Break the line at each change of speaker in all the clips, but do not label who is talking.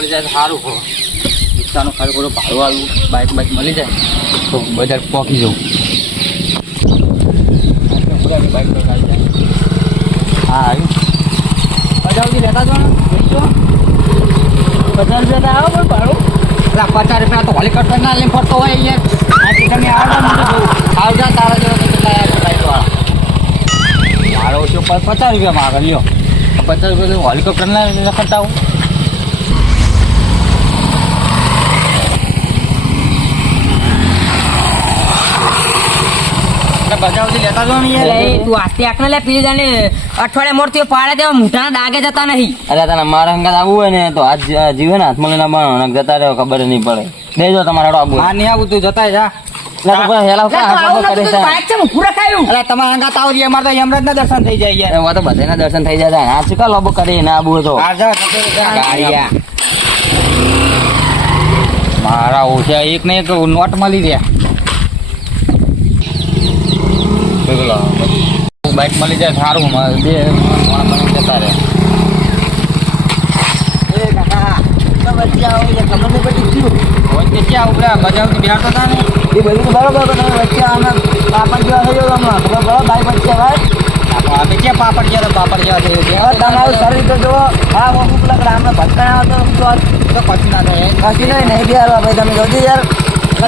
મળી જાય સારું હો. રિક્ષાનું ખાલી કોઈ ભાડું આવ્યું બાઇક બાઇક મળી જાય. તો બજાર પહોંચી જવું. બાઇક આવી. જાય હા આવ્યું પચાસ સુધી લેતા જોઈશો પચાસ રૂપિયા આવો પણ ભાડું. એટલે રૂપિયા તો હોલી લઈને ફરતો હોય અહીંયા આવજા, તારા જેવો મારો ઓછો પચાસ રૂપિયા માગે લ્યો. પચાસ રૂપિયા હેલિકોપ્ટર ના ફરતા આવું
અઠવાડિયા મોરથી પાડે દેવા જતા નહીં.
અરે તને મારા હંગાત આવવું હોય ને તો આજ જીવન હાથમાં લઈને આવવાનો જતા રહ્યો ખબર નહીં પડે.
દઈ
દો તમારા આવું હા દર્શન થઈ જાય દર્શન થઈ જાય આ શું લોબો કરે ના બુ તો? મારા ઓછા એક ને એક નોટ મળી રહ્યા. બોલો બાઇક મળી જાય સારું બે જતા રહે. બિહાર
એ બધું તો બરોબર વચ્ચે આમાં પાપડ જેવા થઈ ગયો હમણાં. ખબર પડો? વચ્ચે ભાઈ
આપણે ક્યાં પાપડ ગયા પાપડ ગયા.
હવે
હતા
તમારું શરીર તો જો હા હું પેલા ગ્રામના ભટકાણા હતો
તો પછી ના થાય.
નહીં નહીં બિહારવા ભાઈ તમે જોજો યાર.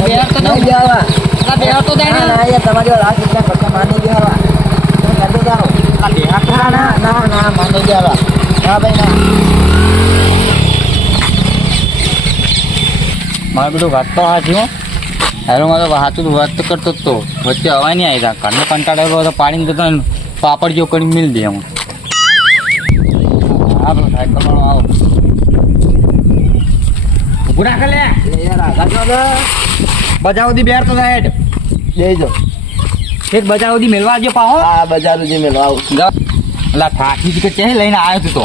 બિહાર તો
નહીં બિહારવા
આ બિહાર તો
ના. ના તમારી માની તમે તારો
બિહાર
ના ના ના ના માની બિહારવા હા ભાઈ ના.
મારે બધું વાત તો હાચી હો. હેલો મારે હાથું વાત તો કરતો જ તો. વચ્ચે હવા નહીં આવી હતા ઘરનો કંટાળેલો હતો પાડીને જતો ને પાપડ જેવો કરીને મિલ દે હું હા પેલો સાયકલ વાળો આવો. ઉભું રાખે લે.
યાર આગળ.
બજાર સુધી બેર તો સાહેબ
દેજો
એક બજાર સુધી મેળવા જો પાહો.
હા બજાર સુધી મેળવા આવું
એટલે ઠાઠી કે ચે લઈને આવ્યો તું તો.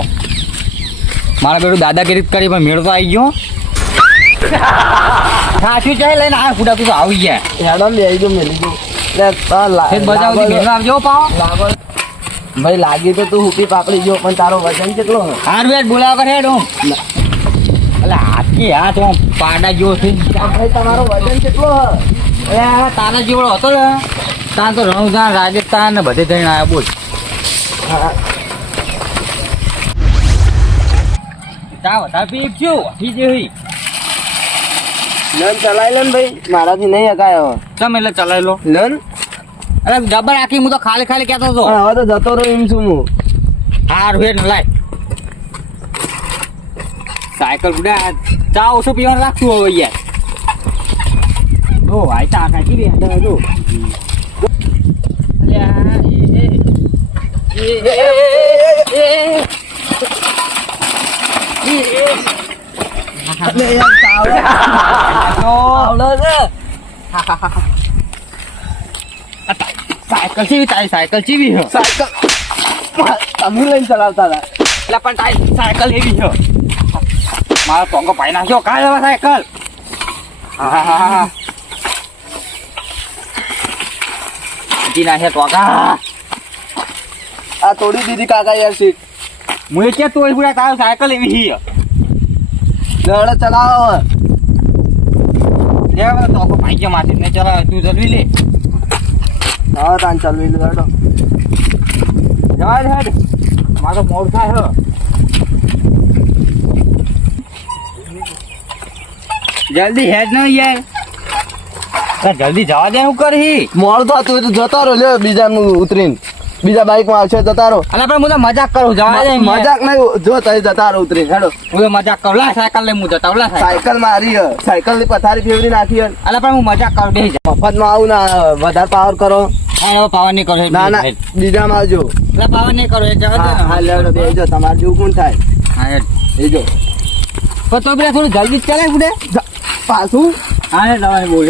મારા બેડું દાદાગીરી કરી પણ મેળ તો આવી ગયો ઠાઠી ચે લઈને આવ્યો ફૂટા તું તો આવી ગયા.
હેડો બે જો મેલી જો લે લા-
આવજો.
ભાઈ લાગી તો તું હુકી પાપડી જો પણ તારો વજન કેટલો હે?
હાર વેટ બોલાવ કરે એટલે હાથી હાથ ઓમ. પાડા જેવો થઈ
ભાઈ તમારો વજન કેટલો હે?
આ તારા જેવડો હતો ને. ત્યાં તો રણુદાન રાજસ્થાન ને બધે થઈને આવ્યા બોલ. ત્યાં વધારે પી શું વધી જેવી
લન ચલાવી લે ભાઈ. મારાથી નહીં હકાયો
તમે એટલે ચલાવી લો.
લન?
અરે ડબર આખી હું તો ખાલી ખાલી કહેતો હતો.
હવે તો જતો રહ્યો એમ છું હું.
હાર વેટ લાય. સાયકલ ગુડા ચા ઓછું પીવાનું રાખશું હવે યાર ઓ ભાઈ ચા કાઢી લે અંદર જો સાયકલ ચીવી તારી સાયકલ ચીવી
સાયકલ તમે લઈને ચલાવતા હતા
એટલે પણ તારી સાયકલ એવી છે મારો ટોંગો પાઈ નાખ્યો. કાઢ હવે સાયકલ હા હા હા હા જી નાખે ટોંગા
આ તોડી દીધી કાકા યાર સીટ
મુએ કે તું પૂરા તારો સાયકલ એવી હી
દડે ચલાવો.
લે હવે ટોંગો પાઈ ગયો માથી. ને ચલા તું જલ્દી લે.
હા તાન ચાલવી લે દડો.
દે હેડ મારો મોડ થાય હો. જલ્દી હેડ ન યાર. જલ્દી જવા દે હું કરી.
મોડ તો તું જતો રહો લે બીજા ઉતરીને. બીજા બાઈકમાં આવશે જતા રહો.
અને આપણે હું તો મજાક કરું જવા દે
મજાક નહીં જો તઈ જતા રહો ઉતરીને હેડો.
હું તો મજાક કરું લા સાયકલ લઈ હું જતા લા સાયકલ.
મારી સાયકલની પથારી ફેવરી નાખી
અલા પણ હું મજાક કરું
બે મફતમાં આવું ના વધારે પાવર કરો.
હા એવો પાવર નહીં કરો
ના ના બીજામાં આવજો.
એટલે પાવર નહીં કરો એ જવા દે
હા લેવડો બે જો તમારે જેવું કોણ થાય?
હા હેડ.
એ જો.
પણ તો પેલા થોડું જલ્દી ચાલે ચલાય
જા, પાછું?
હા ને તમારે બોલ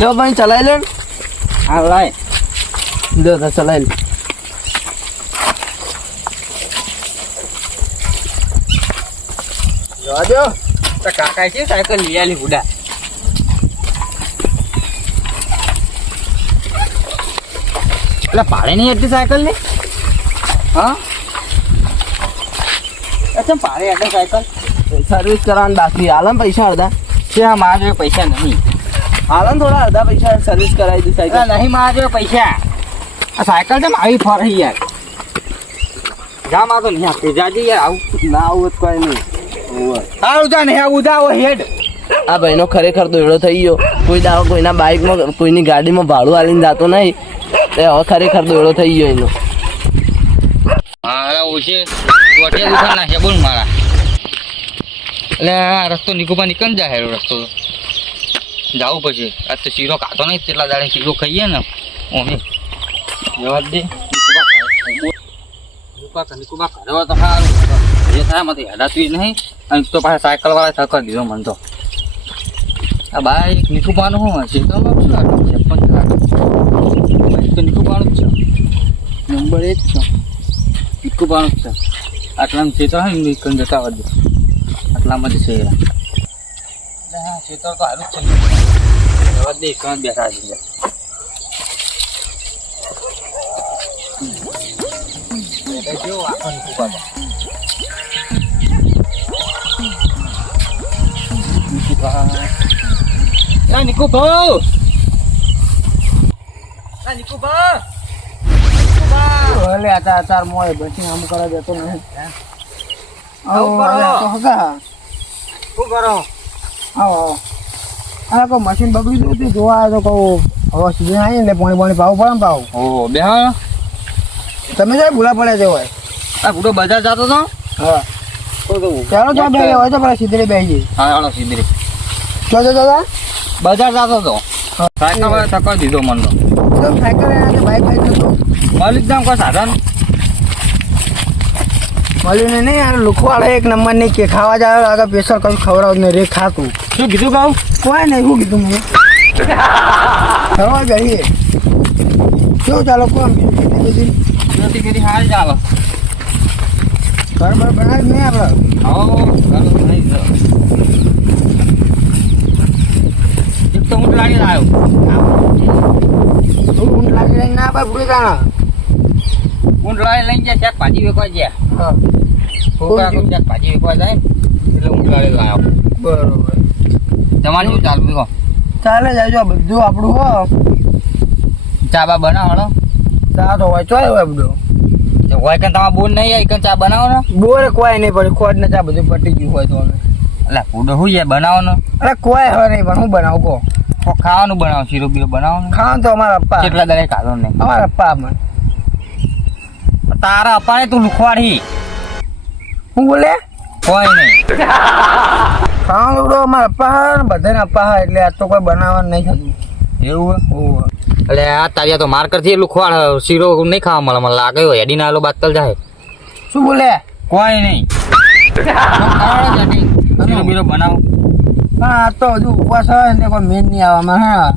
જો ભાઈ ચલાવી લે
હા લાય.
જો ચલાવી લે. જવા દો.
તો કાકા છે સાયકલ લઈ આલી એટલે ભાડે નહીં એટલી સાયકલ ને હા? અચ્છા મારે એટલે સાયકલ.
સર્વિસ કરવાની બાકી. હાલમ પૈસા અડધા.
છે મારા જોડે પૈસા નહીં.
હાલમ થોડા અડધા પૈસા સર્વિસ કરાવી દી સાયકલ.
નહીં મારા જોડે પૈસા. આ સાયકલ છે આવી ફરી યાર. જા માં તો નહીં આપતી જાજી યાર. આવું
ના આવું જ કોઈ નહીં.
સારું જા નહીં આવું જા હેડ.
આ ભાઈનો ખરેખર દોડો થઈ ગયો. કોઈ દાવો કોઈના બાઇકમાં કોઈની ગાડીમાં ભાડું આલીને જતો નહીં. તે હવે ખરેખર દોડો થઈ ગયો એનો.
મારા ઓછે ટોટિયા દુકાન નાખ્યા બોલ મારા. એટલે આ રસ્તો નીકળવા નીકળ જાય રસ્તો. જાવું પછી. આ તો શીરો ખાતો નહીં તેટલા દાડે શીરો ખાઈએ ને. ઓમે જવા દે. નીકળવા નીકળવા કાઢવા તો સારું જે થાય મને હેડાતું નહીં. અને તો પાછા સાયકલ વાળા થકર દીધો મને તો. આ બાઈક શું હશે તો શું લાગે છે પણ બાઈક તો નીકળવાનું જ છે. નંબર એક છે. નીકળવાનું જ છે. આટલામાં ખેતર હોય ને કંઈ જતા વધે આટલામાં જ છે. ખેતર તો સારું જ છે. જવા દે કાં બેઠા છે. કેવો આખો
ભલે આતા આતાર મોય પછી આમ કરે દેતો નહીં.
આવું
તો હગા.
શું કરો
આવો આ કોઈ મશીન બગડી ગયું હતું જોવા તો કહું હવે સુધી આવી એટલે પાણી પાણી પાવું પડે ને પાવું.
ઓ બે હા
તમે જાય ભૂલા પડ્યા છે હોય
આ ભૂલો બજાર જતો તો
હા ચાલો તો બે હોય તો પેલા સીધે બેસી
હા ચાલો સીધરી.
ચો જો દાદા
બજાર જતો તો
હા.
સાયકલ ટક્કર દીધો મને તો
સાયકલ એના છે બાઈક
મલિક જામ કોઈ સાધન?
મળ્યું નહીં યાર લુખવાળા એક નંબર નહીં કે ખાવા જાય આગળ પ્રેશર કશું ખવડાવ ને રે ખાતું.
શું કીધું કહું?
કોઈ નહીં શું કીધું મને ખરવા જઈએ. શું ચાલો કોણ
નથી કરી હાલ ચાલો.
ઘર બર બનાવી નહીં આપણે
હો નહીં એક તો હું લાગી આવ્યો
ઊંટ લાગી રહી ના ભાઈ ભૂલી જાણા.
લાવી લઈને જાય શાક ભાજી વેકવા ગયા
હા.
છોકરા તો શાક ભાજી વેકવા જાય એટલે હું લાવી આવ્યો
બરોબર.
તમારે શું ચાલુ કહો?
ચાલે જાય બધું આપણું હો.
ચા બા બનાવો હળો
ચા તો હોય ચોય હોય બધું.
હોય કે તમારે બોર નહીં આવી કે ચા બનાવો ને
બોર કોઈ નહીં પડી ખોટ ને ચા બધું પટી ગયું હોય તો અમે
એટલે પૂડો શું છે બનાવવાનો?
અરે કોઈ હવે નહીં પણ હું બનાવું કહો.
ખાવાનું બનાવો શીરો બીરો બનાવો
ખાવાનું તો અમારા પપ્પા.
કેટલા દરેક હાલો નહીં
અમારા પપ્પા મને.
તારા અપાને તું લુખવાડી.
હું બોલે?
કોઈ નહીં.
ખાવાનું તો અમારે અપ્પા બધાને અપ્પા એટલે આ તો કોઈ બનાવવાનું નહીં થતું.
એવું
હોય?
એટલે આ તારીયા તો માર્કરથી લુખવાડ શીરો નહીં ખાવા મળે મને લાગે હોય એડી નાલો બાતલ જાય.
શું બોલે?
કોઈ નહીં. બીરો બનાવો.
હા આ તો હજુ ઉપવાસ હોય ને કોઈ મેન નહીં આવવામાં હા.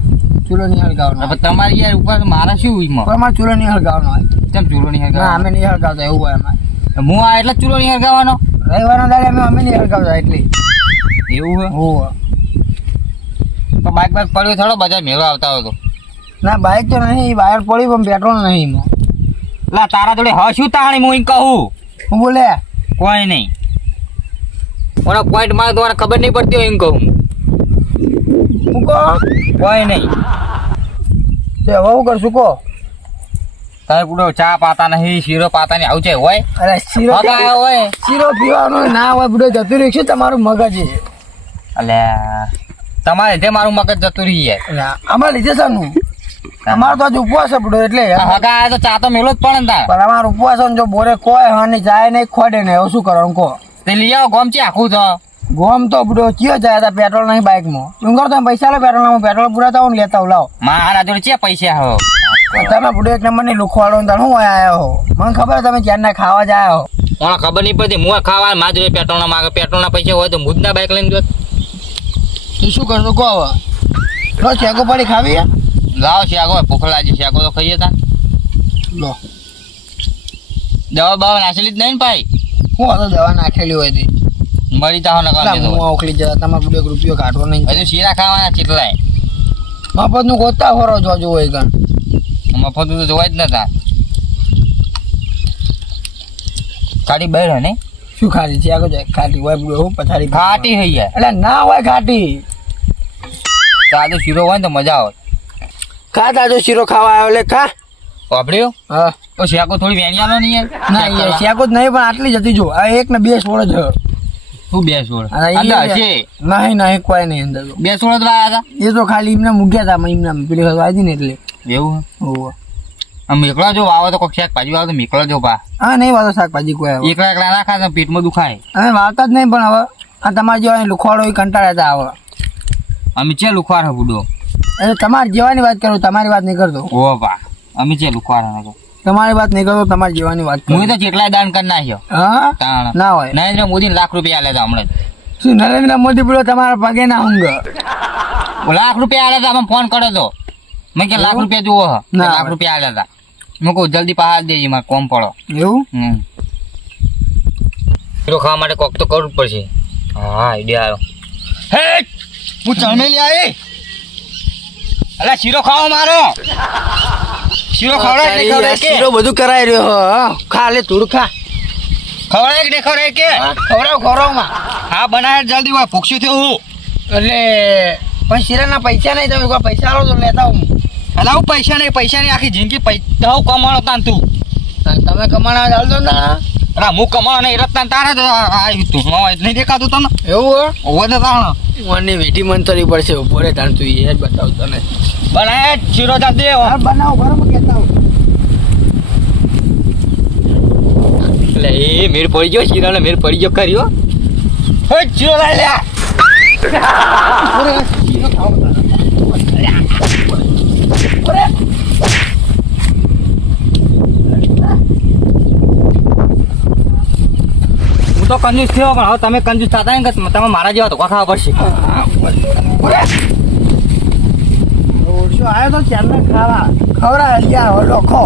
ચૂલો નહીં હળગાવવાનો
તમારે યાર ઉપર મારા શું ઈમાં
પણ અમારે ચૂલો નહીં હળગાવવાનો હોય.
કેમ ચૂલો નહીં
ના અમે નહીં હળગાવતા એવું હોય અમારે.
હું આ એટલે ચૂલો નહીં હરગાવવાનો
રવિવારના દાડે અમે અમે નહીં હળગાવતા એટલે.
એવું હોય
હો
તો બાઇક બાઇક પડ્યો થોડો બધા મેળો આવતા હતો
ના બાઇક તો નહીં વાયર પડી પણ પેટ્રોલ નહીં
લા તારા જોડે હશું તાણી હું કહું.
હું બોલે?
કોઈ નહીં. ઓના પોઈન્ટ મારે તમારે ખબર નહીં પડતી હોય એમ કહું.
કહો
કોઈ નહીં.
તે હવે હું કરશું કહો
તમે પૂરો ચા પાતા નહીં શીરો પાતા નહીં આવું છે હોય?
અરે શીરો
હોય.
શીરો પીવાનો ના હોય બધું જતું રહ્યું છે તમારું મગજ અલે
અલ્યા તમારે લીધે મારું મગજ જતું રહી જાય
અમારે લીધે શાનું અમારો તો આજે ઉપવાસ છે બધો એટલે
હગા તો ચા તો મેલો જ પડે તા
પણ અમારો ઉપવાસ ને જો બોરે કોઈ હાની જાય નહીં ખોડે નહીં. હવે શું કરવાનું કહો?
તે લઈ આવો ગોમચી આખું તો.
ગોમ તો બડો કયો જાય હતા પેટ્રોલ નહીં બાઇકમાં. એમ કરો તમે પૈસા લો પેટ્રોલ હું પેટ્રોલ પૂરા ને લેતા આવું લાવો.
મારા જોડે છે પૈસા હો?
તમે બુડો એક નંબરની લુખવાડો ને તાર હું આયા હો મને ખબર તમે ક્યારના ખાવા જાય હો
મને ખબર નહીં પડતી હું ખાવા મારા જોડે પેટ્રોલના માગે પેટ્રોલના પૈસા હોય તો મુદના બાઇક લઈને જોત.
તું શું કરશો કહો હવે? લો ચેકો પડી ખાવી હે?
લાવો શાકો ભૂખ લાગી શાકો તો ખાઈએ તા.
લો.
દવા બવા નાખેલી જ નહીં ને ભાઈ?
હું દવા નાખેલી હોય તે.
મરી જાવ ને
એટલે હું ઓખલી જતા તમારે બે રૂપિયો કાઢવો નહીં.
હજુ શીરા ખાવાના કેટલાય
મફતનું ગોતા ફરો જો હોય ગણ
મફત તો જોવા જ નતા. કાઢી બેઠ ને?
શું ખાલી છે? આગળ જાય. ખાટી હોય બુડો હું પથારી
ખાટી થઈ જાય
એટલે ના હોય ખાટી.
તાજો શીરો હોય ને તો મજા આવે.
ખા તાજો શીરો ખાવા આવ્યો એટલે ખા.
વાપર્યો?
હા.
તો શેકો થોડી વેણિયાનો નહીં
ના શેકો જ નહીં પણ આટલી જ હતી જો. આ એક ને બે સોળ જ
શું બે સોળ
નહીં નહીં કોઈ નહીં અંદર
બે સોળ લાયા
એ તો ખાલી એમને મૂક્યા હતા એમને પેલી વખત આવી ને એટલે.
હતા એવું
હોવે.
મેકળો જો વાવો તો કોક શાક ભાજી વાવો તો મેકળા જો પા
હા નહીં વાતો શાકભાજી કોઈ
એકલા એકલા ખાય તો પેટમાં દુખાય.
અમે વાવતા જ નહીં પણ હવે આ તમારે જેવા લુખવાડો એ કંટાળ્યા હતા આવે.
અમે ચે લુખવાર હે બુડો?
એટલે તમારી જેવાની વાત કરું તમારી વાત નહીં કરતો.
ઓ પા અમે છે લુખવાર હે
તમારી વાત નહીં કરો તમારી જીવાની વાત
હું તો જેટલા દાન કરી નાખ્યો.
ના હોય.
નરેન્દ્ર મોદી લાખ રૂપિયા આલ્યા હતા હમણાં
શું નરેન્દ્ર મોદી બોલો તમારા પગે ના ઊંઘ?
લાખ રૂપિયા આલે હતા ફોન કર્યો તો. મેં કે લાખ રૂપિયા જુઓ હે. લાખ રૂપિયા આલ્યા હતા. મેં કહું જલ્દી પહાડ દેજે મારે કોમ પડો.
એવું?
હમ. શીરો ખાવા માટે કોક તો કરવું પડશે. હા આઈડિયા આવ્યો. હે હું ચણમેલી આવી. અલા શીરો ખાવો મારો. શીરો ખવડાય કે ખવડાય કે?
શીરો બધું કરાય રહ્યો હો, ખા લે થોડું ખા.
ખવડાય કે ખવડાય કે?
હા, ખવડાવ ખવડાવમાં.
હા બનાય જલ્દી હોય ભૂખ્યું થયું હું.
એટલે પણ શીરાના પૈસા નહીં તમે પૈસા આવો તો લેતા હું
હું પૈસા નહીં પૈસા નહીં આખી જિંદગી પૈસા હું કમાણો તાન તું.
તમે કમાણા ચાલતો ના
અરે હું કમાણો નહીં રત્તા તારે આવ્યું તું. નહીં દેખાતું તને.
એવું
હોય તો તાણ.
મને વેટી મંતરી પડશે ઊભો રે તાણ તું એ જ બતાવું તને.
બનાય શીરો
જાતે બનાવો બરાબર કહેતા હું
એટલે એ મેળ પડી ગયો શીરાને મેળ પડી ગયો કર્યો હે. લઈ લે. હું તો કંજૂસ થયો પણ હવે તમે કંજૂસ થતા ને કે તમે મારા જેવા તો ખાવા પડશે.
ઓછો આવ્યો તો ચાલ ખાવા? ખવડાવે હવે લખો